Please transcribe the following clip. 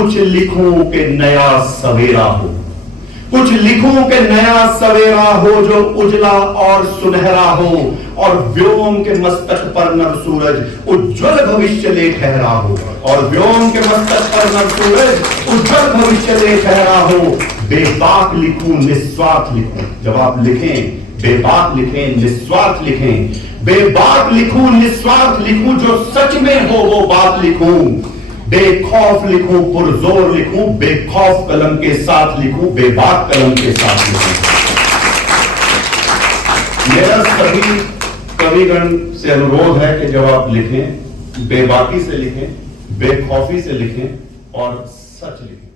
कुछ लिखूं कि नया सवेरा हो, कुछ लिखूं कि नया सवेरा हो, जो उजला और सुनहरा हो, और व्योम के मस्तक पर नव सूरज उज्जवल भविष्य ले ठहरा हो, और व्योम के मस्तक पर नव सूरज उज्जवल भविष्य ले ठहरा हो। बेबाक लिखूं निस्वार्थ लिखूं, जब आप लिखें बेबाक लिखें, निस्वार्थ लिखें। बेबाक लिखूं निस्वार्थ लिखूं, जो सच में हो वो बात लिखूं। बेखौफ लिखूं पुरजोर लिखूं, बेखौफ कलम के साथ लिखूं, बेबाक कलम के साथ लिखूं। मेरा सभी कविगण से अनुरोध है कि जब आप लिखें बेबाकी से लिखें, बेखौफी से लिखें और सच लिखें।